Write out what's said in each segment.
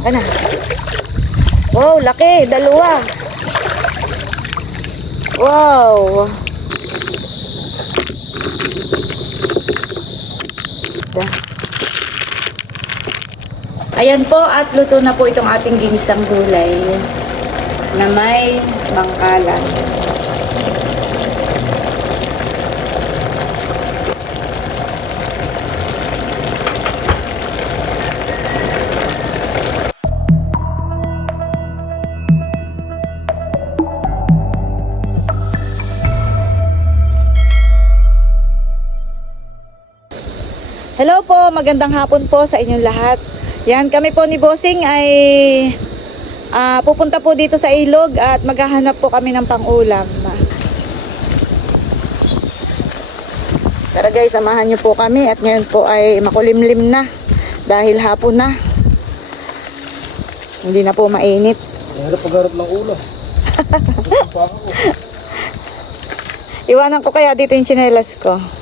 Ayan na. Wow, laki. Dalawa. Wow. Ayan po at luto na po itong ating ginisang gulay na may bangkalan. Magandang hapon po sa inyong lahat. Yan, kami po ni Bossing ay ah, pupunta po dito sa ilog at maghahanap po kami ng pangulam. Tara guys, samahan niyo po kami at ngayon po ay makulimlim na dahil hapon na. Hindi na po mainit. Hirap pagharap ng ulo. Iwanan ko kaya dito yung tsinelas ko.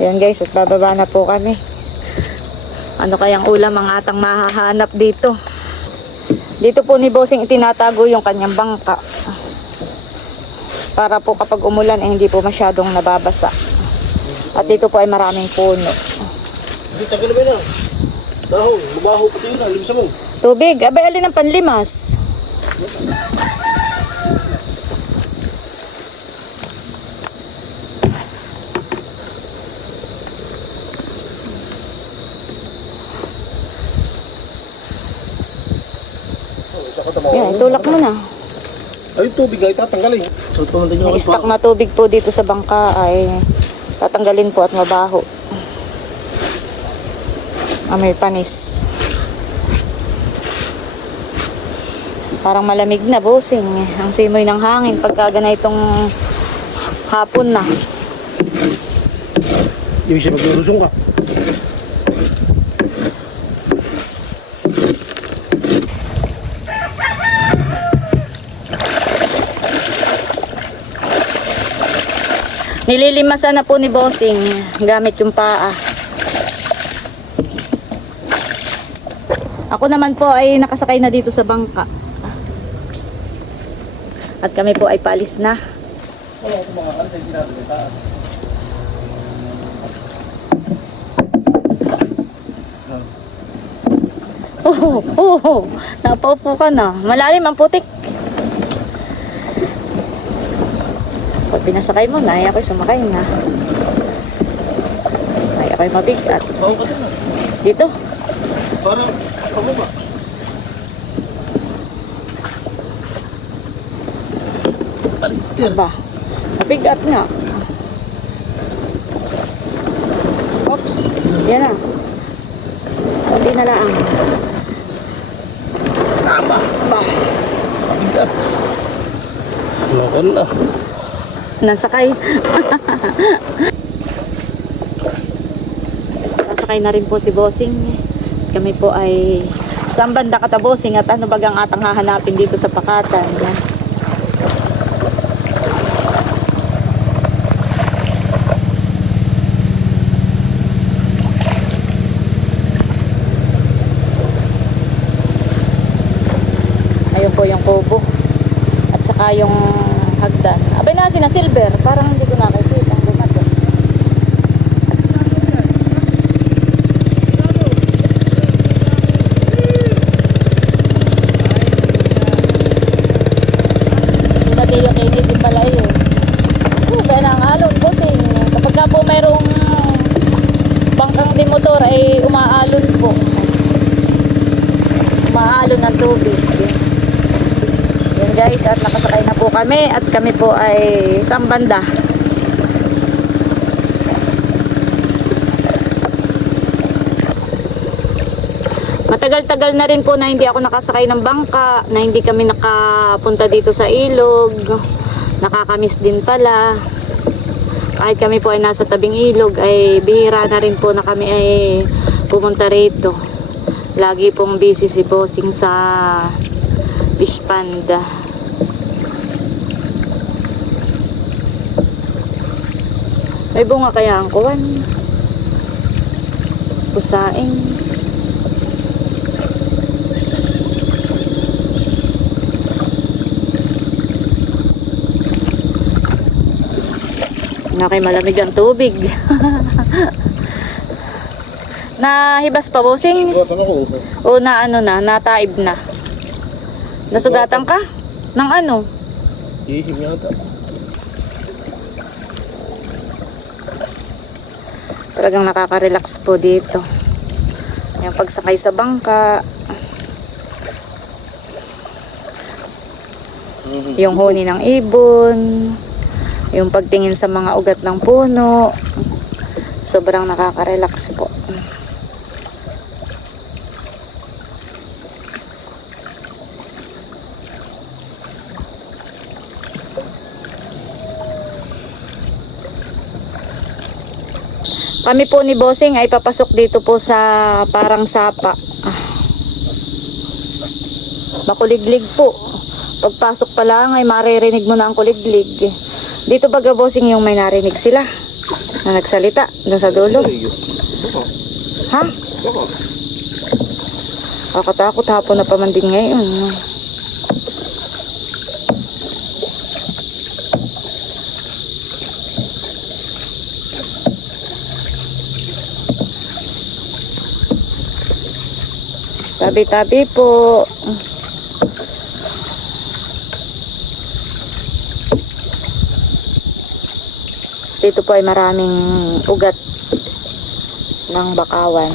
Yan guys, at bababa na po kami. Ano kayang ulam ang atang mahahanap dito? Dito po ni Bossing itinatago yung kanyang bangka. Para po kapag umulan eh, hindi po masyadong nababasa. At dito po ay maraming puno. Hindi, tagal naman na. Dahon, mabaho pati yun. Alim sa mo. Tubig, abay alin ang panlimas. Yan, itulak mo na. Ay, tubig ay tatanggalin. So, pumunta nyo May stock na tubig po dito sa bangka ay tatanggalin po at mabaho. Ah, may panis. Parang malamig na, bossing. Ang simoy ng hangin pagka itong hapon na. Ibig siya maglulusong ka. Nililimasan na po ni bossing gamit yung paa. Ako naman po ay nakasakay na dito sa bangka. At kami po ay palis na. Oh, oh, oh. Napaupo ka na. Malalim ang putik. Pag pinasakay mo na, ay ako'y sumakay na. Ay ako'y mabigat. Ah. Dito. Para, pababa. Palintir. Ba? Mabigat nga. Oops. Yan na. Kunti na lang. Tama. Ba? Pabigat. Nakon na. Nasakay. Nasakay na rin po si Bossing. Kami po ay saan banda ka ta, Bossing at ano bagang atang hahanapin dito sa Pakatan. Ayun po yung kubo. At saka yung hagdan. Abay na sina silver. Parang hindi ko nakikita. Ang bumato. Na din pala eh. Oh, kaya na ang alon. Bossing. Kapag ka po mayroong bangkang di motor ay umaalon po. Umaalon ng tubig. Yan guys, at nakasakay na po kami at kami po ay isang banda. Matagal-tagal na rin po na hindi ako nakasakay ng bangka, na hindi kami nakapunta dito sa ilog. Nakakamiss din pala. Kahit kami po ay nasa tabing ilog, ay bihira na rin po na kami ay pumunta rito. Lagi pong busy si Bossing sa fish panda. May bunga kaya ang kuwan. Pusain. Nga kay malamig ang tubig. Nahibas pa, bossing? O na ano na, nataib na. Nasugatan ka? Ng ano? Ihim yata. Talagang nakaka-relax po dito. Yung pagsakay sa bangka, yung huni ng ibon, yung pagtingin sa mga ugat ng puno. Sobrang nakaka-relax po. Kami po ni Bossing ay papasok dito po sa parang sapa. Ah. Makuliglig po. Pagpasok pa lang ay maririnig mo na ang kuliglig. Dito baga Bossing yung may narinig sila na nagsalita doon sa dulo. Ha? Baka. Kakatakot hapon na pamanding ngayon. Tabi-tabi po. Dito po ay maraming ugat ng bakawan.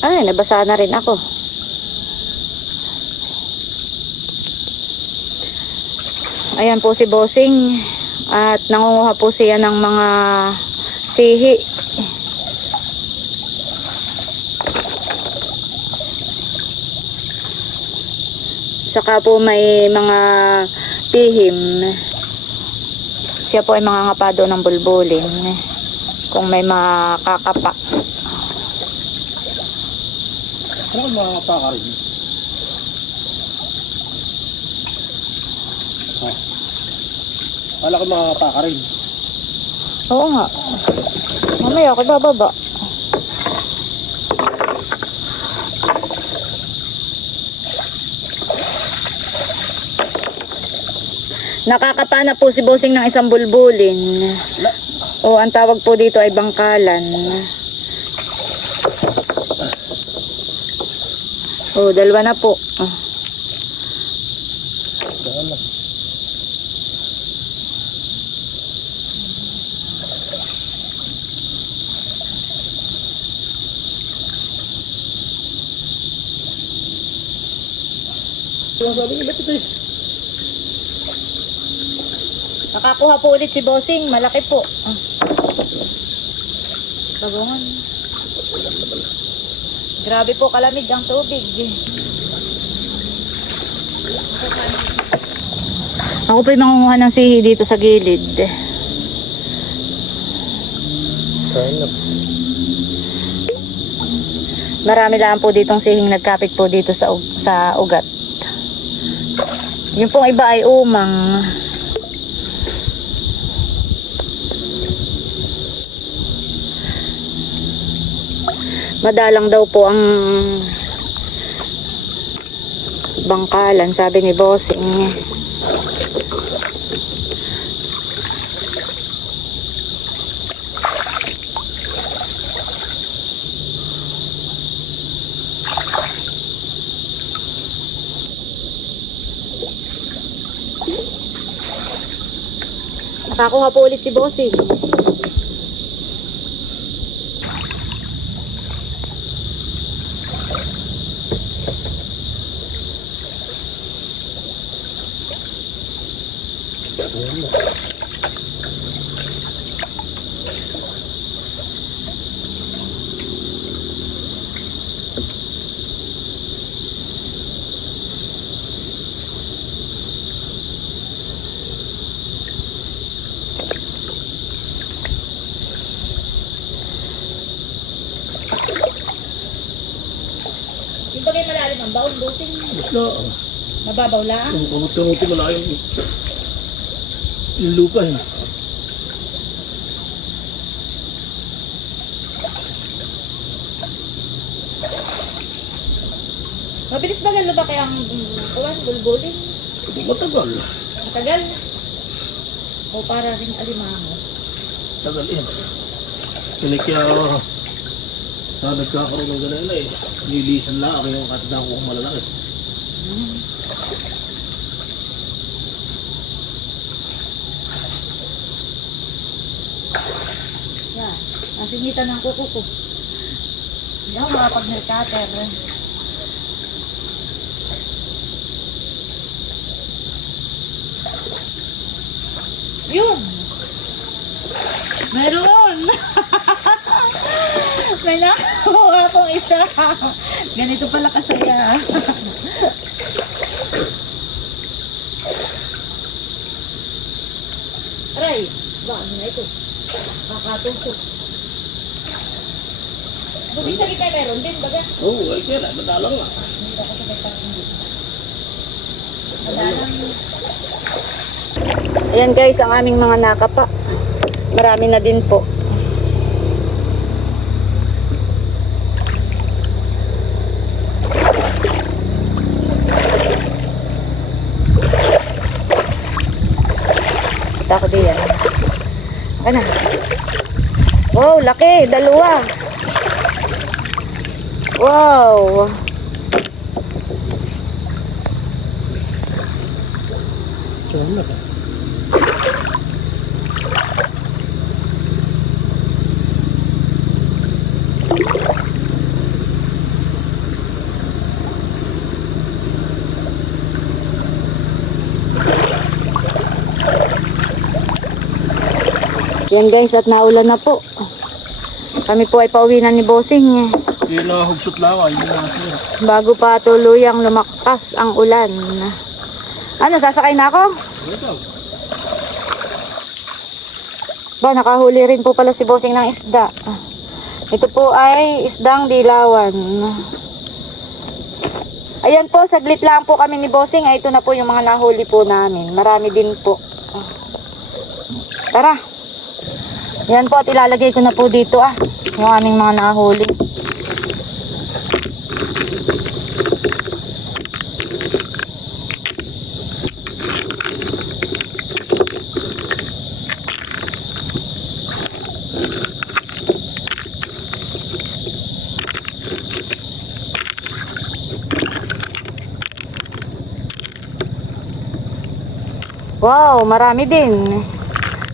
Ay, nabasa na rin ako. Ayan po si Bossing at nangunguha po siya ng mga sihi. Saka po may mga tihim. Siya po ay mga ngapado ng bulbulin. Kung may makakapak. Ano ka mga kapaka rin? Ha? Kala ko mga kapaka rin. Oo nga. Mamaya ako bababa. Nakakapa na po si Bossing ng isang bulbulin. O ang tawag po dito ay bangkalan. O, dalawa na po. Eh? Nakakuha po ulit si Bossing. Malaki po. Ah. Bagungan. Grabe po kalamig ang tubig. Ako po'y mangunguha ng sihi dito sa gilid. Marami lang po ditong sihing nagkapit po dito sa, sa ugat. Yung pong iba ay umang. madalang daw po ang bangkalan sabi ni bossing. Nakakuha po ulit si bossing. Yung bagay malalim ang baon, Bossing. Basta, Mababaw lang. kung mo lang yung, lupa eh. Mabilis ba galo ba kaya ang mm, kuwan, bulbulin? Hindi matagal. Matagal? O para rin alimango? Tagal yan. Kaya kaya sa nagkakaroon ng ganun eh. Nilisan lang ako yung katanda ko kung malalaki. Yan. Nasingitan ng kuko ko. Hindi ako makapag-mercator. Yun! Meron! May nakakuha akong isa. Ganito pala kasaya. Aray! Ba, ano na ito? Kakatusok. Bukit sa kita meron din, baga. Oo, oh, ay kaya, madalang nga. Ayan guys, ang aming mga nakapa. Marami na din po. Kita ko din yan. Na. Wow, laki. Dalawa. Wow. Yan guys, at naulan na po. Kami po ay pauwi na ni Bossing. Yung nahugsot ako, hindi na kasi. Bago pa tuluyang lumakas ang ulan. Ano, sasakay na ako? Ito. Ba, nakahuli rin po pala si Bossing ng isda. Ito po ay isdang dilawan. Ayan po, saglit lang po kami ni Bossing. Ay, ito na po yung mga nahuli po namin. Marami din po. Tara. Yan po at ilalagay ko na po dito ah. Yung aming mga nahuli. Wow, marami din.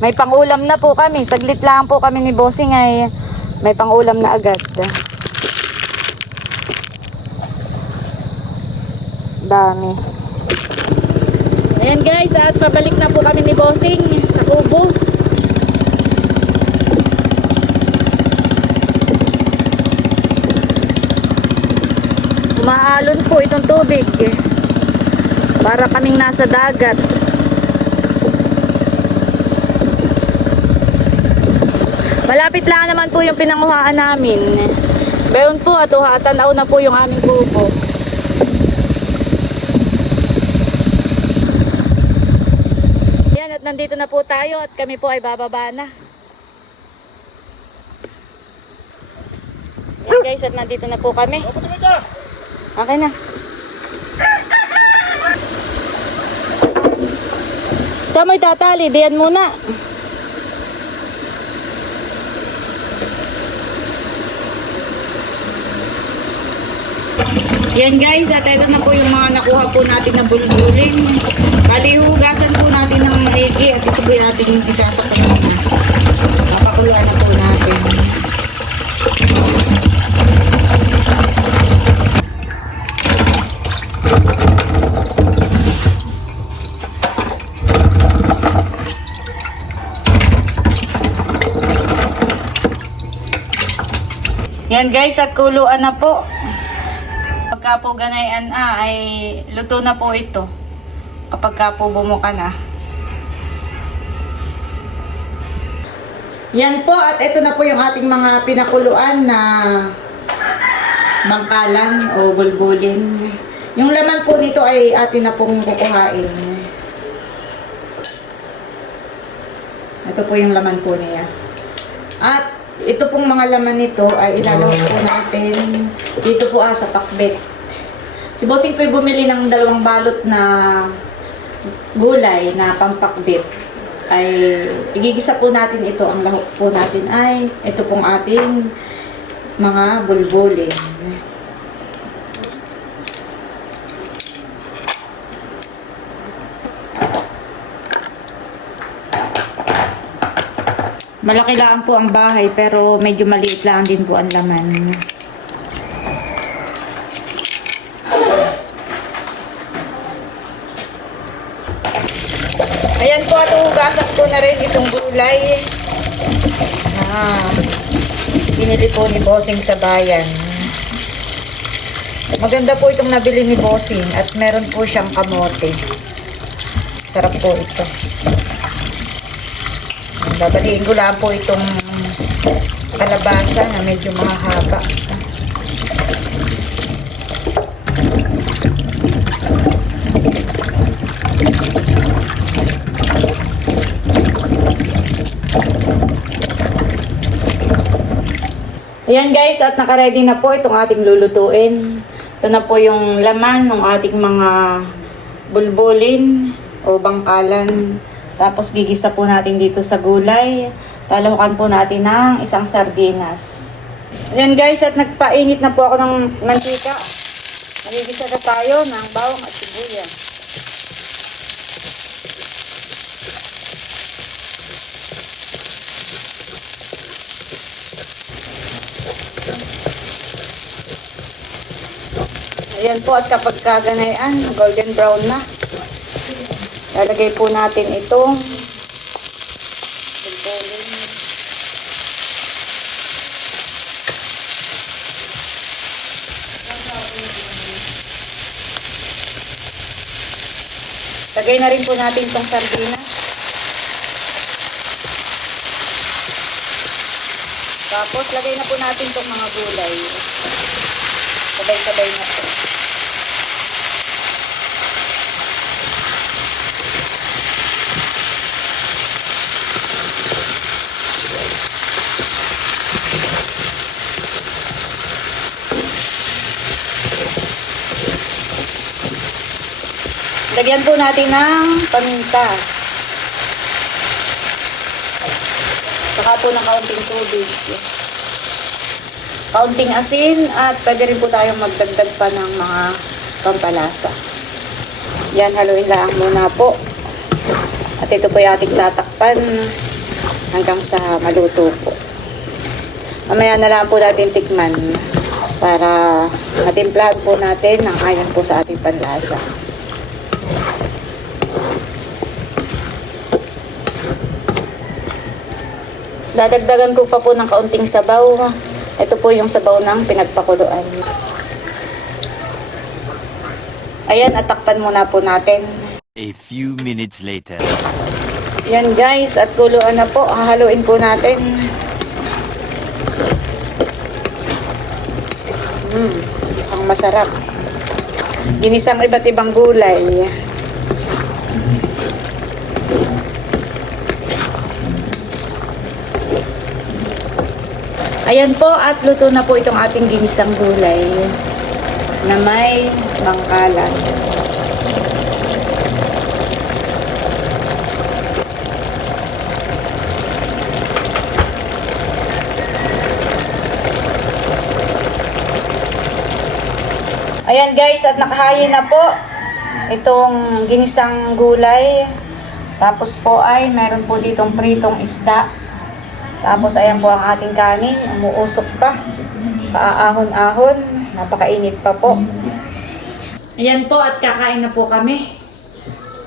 May pangulam na po kami. Saglit lang po kami ni Bossing ay may pangulam na agad. Dami. Ayan guys, at pabalik na po kami ni Bossing sa kubo. Umaalon po itong tubig. Para kaming nasa dagat. Malapit lang naman po yung pinanguhaan namin. Bayon po at uhatan na po yung aming kubo. Yan at nandito na po tayo at kami po ay bababa na. Yan guys at nandito na po kami. Okay na. Saan mo itatali? Diyan muna. Yan guys, at ito na po yung mga nakuha po natin na bulbuling. Bali, hugasan po natin ng maigi at ito po yung ating isasakot na. Papakuluan na po natin. Yan guys, at kuluan na po. Pagka po ganayan ah, ay luto na po ito. Kapag ka po bumuka na. Yan po, at ito na po yung ating mga pinakuluan na mangkalan o bulbulin. Yung laman po nito ay atin na pong kukuhain. Ito po yung laman po niya. At ito pong mga laman nito ay ilalawag po natin dito po ah, sa pakbet. Si Bossing po ay bumili ng dalawang balot na gulay na pampakbet. Ay igigisa po natin ito. Ang lahok po natin ay ito pong ating mga bulbulin. Malaki lang po ang bahay pero medyo maliit lang din po ang laman. Ayan po at hugasan ko na rin itong gulay. Ah, binili po ni Bossing sa bayan. Maganda po itong nabili ni Bossing at meron po siyang kamote. Sarap po ito. Babaliin ko lang po itong kalabasa na medyo mahahaba. Ayan guys, at nakaready na po itong ating lulutuin. Ito na po yung laman ng ating mga bulbulin o bangkalan. Tapos gigisa po natin dito sa gulay. Lalahukan po natin ng isang sardinas. Ayan guys, at nagpainit na po ako ng mantika. Nagigisa na tayo ng bawang at sibuyas. Ayan po at kapag kaganayan, golden brown na. Lalagay po natin itong. Lagay na rin po natin itong sardinas. Tapos, lagay na po natin itong mga gulay. Sabay-sabay na po. Lagyan po natin ng paminta. Saka po ng kaunting tubig. Kaunting asin at pwede rin po tayong magdagdag pa ng mga pampalasa. Yan, haluin lang muna po. At ito po yung ating tatakpan hanggang sa maluto po. Mamaya na lang po natin tikman para matimplahan po natin ng ayon po sa ating panlasa. Dadagdagan ko pa po ng kaunting sabaw. Ito po yung sabaw ng pinagpakuluan. Ayan, atakpan muna po natin. A few minutes later. Yan guys, at kuluan na po. Hahaluin po natin. Mm, ang masarap. Ginisang iba't ibang gulay. Ayan po at luto na po itong ating ginisang gulay na may bangkalan. Ayan guys at nakahayin na po itong ginisang gulay. Tapos po ay meron po ditong pritong isda. Tapos ayan po ang ating kanin. Umuusok pa. Paahon-ahon. Napakainit pa po. Ayan po at kakain na po kami.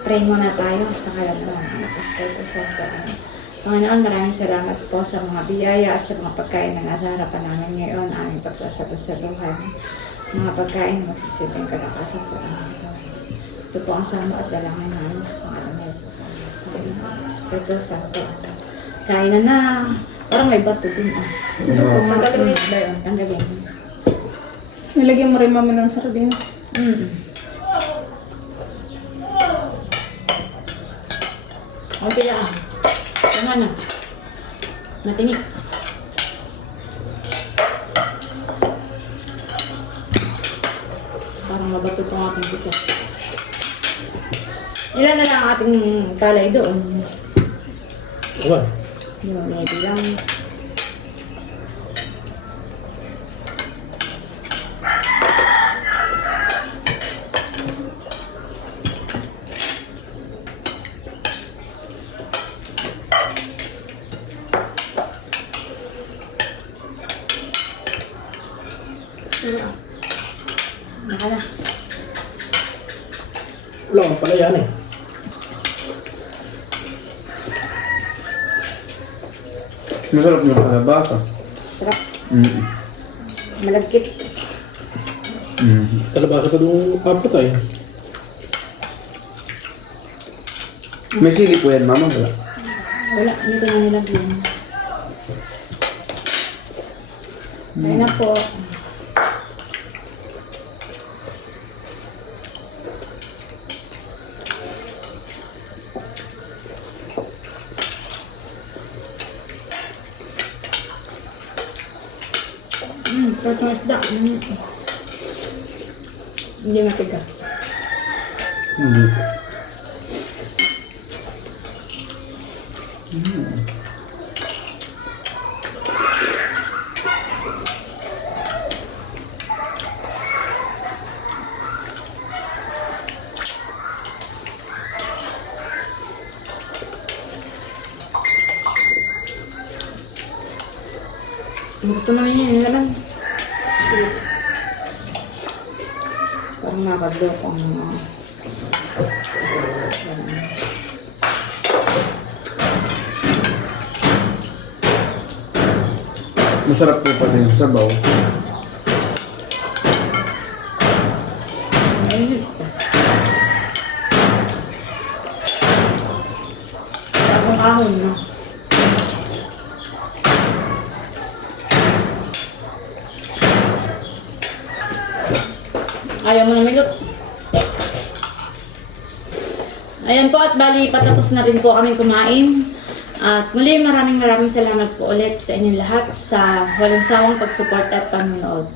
Pray muna tayo sa kalabang anak Espiritu Santo. Panginoon, maraming salamat po sa mga biyaya at sa mga pagkain na nasa harapan namin ngayon, aming pagsasalusaluhan. Mga pagkain na magsisilbing kalakasan po namin ito. Ito po ang sama at dalangin namin sa pangalan ni Jesus. Amen. Sa Espiritu Santo. Kain na na. Parang may bato dun ah. Tanggalin mo yun ba yun? Tanggalin mo. Nilagyan mo rin mama ng sardinas. Mm. Okay lang. Tama na. Matinik. Parang mabato pa ang aking bigas. Ilan na lang ang ating palay doon? Ano? Yun, maybe lang. Naka na. Wala ka pala yan Masarap yung kalabasa. Sarap. Mm. Malagkit. Mm. Kalabasa ka nung kapot ay. May sili po yan, mama. Wala. Wala, hindi ko na nilagyan. Kaya na po. Hmm, pratong isda. Hindi matigas. Hindi. Masarap po pati yung sabaw. Kahon, no? Ayaw mo na milot. Ayan po at bali patapos na rin po kami kumain. At muli maraming maraming salamat po ulit sa inyong lahat sa walang sawang pagsuporta at panonood.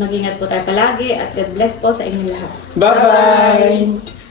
Mag-ingat po tayo palagi at God bless po sa inyong lahat. Bye-bye!